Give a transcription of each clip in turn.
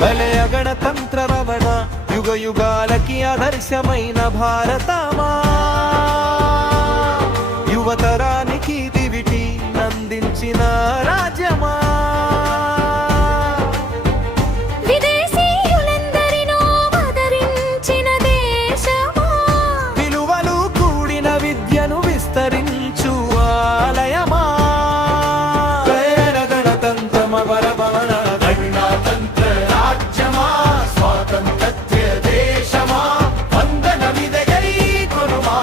భలే గణతంత్ర రవణ యుగ యుగాలకి ఆదర్శమైన భారతమా యువతరానికి దివిటి నందించిన రాజ్యమా విస్తరించు ఆలయమా గణతంత్రమ వరభవన గణతంత్ర రాజ్యమా స్వాతంత్ర్య దేశమా వందనమిదగై కొనుమా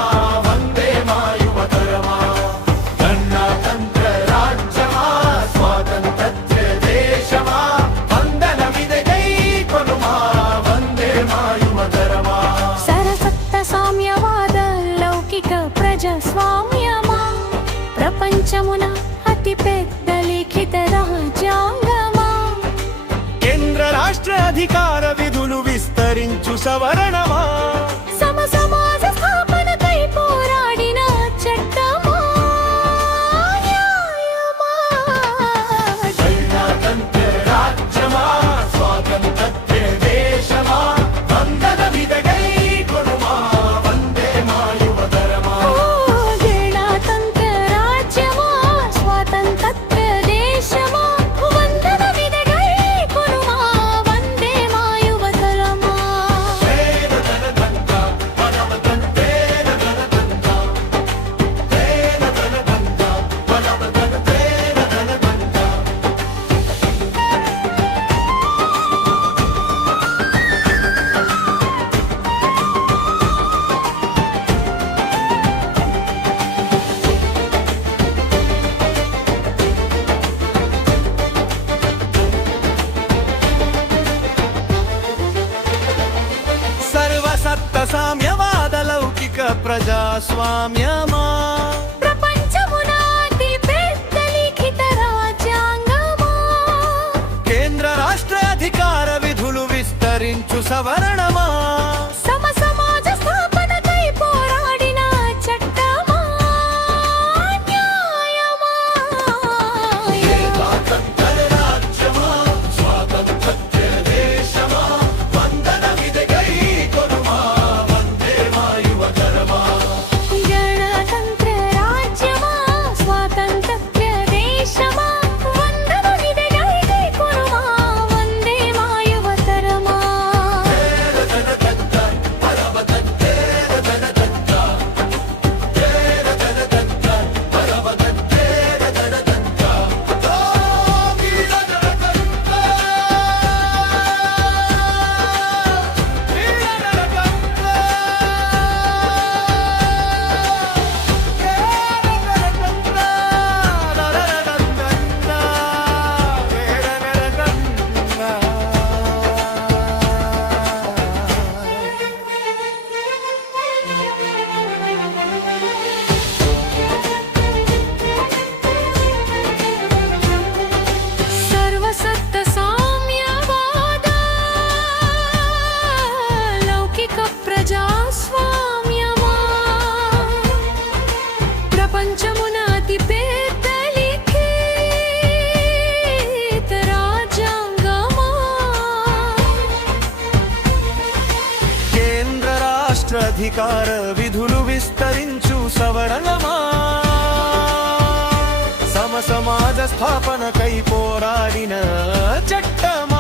వందే మా యువతరమా గణతంత్ర రాజ్యమా స్వాతంత్ర్య దేశమా వందనమిదగై కొనుమా వందే మా యువతరమా సరసత్త సామ్యవాద లౌకిక ప్రజాస్వామ్యమా ప్రపంచమున అతి పెద్ద లిఖిత రాజ్యాంగమా కేంద్ర రాష్ట్ర అధికార విధులు విస్తరించు సవరణమా సమాజ స్థాపనకై పోరాడిన చట్టమా న్యాయమా గణతంత్ర రాజ్యమా స్వాతంత్ర్య దేశమా వందనమిదగై కొనుమా వందే మా యువతరమా గణతంత్ర రాజ్యమా స్వాతంత్ర్య దేశమా వందనమిదగై కొనుమా వందే మా యువతరమా సర్వసత్త సామ్యవాద లౌకిక ప్రజాస్వామ్యమా ప్రపంచమున అతి పెద్ద లిఖిత రాజ్యాంగమా కేంద్ర రాష్ట్ర అధికార విధులు విస్తరించు సవరణమా సమాజ స్థాపనకై పోరాడిన చట్టమా న్యాయమా గణతంత్ర రాజ్యమా స్వాతంత్ర్య దేశమా వందనమిదగై కొనుమా వందే మా యువతరమా గణతంత్ర రాజ్యమా స్వాతంత్ర్య దేశమా వందనమిదగై కొనుమా వందే మా యువతరమా సర్వసత్త సామ్యవాద లౌకిక ప్రజాస్వామ్యమా ప్రపంచమున అతి పెద్ద లిఖిత రాజ్యాంగమా కేంద్ర రాష్ట్ర అధికార విధులు విస్తరించు సవరణమా సమాజ స్థాపనకై పోరాడిన చట్టమా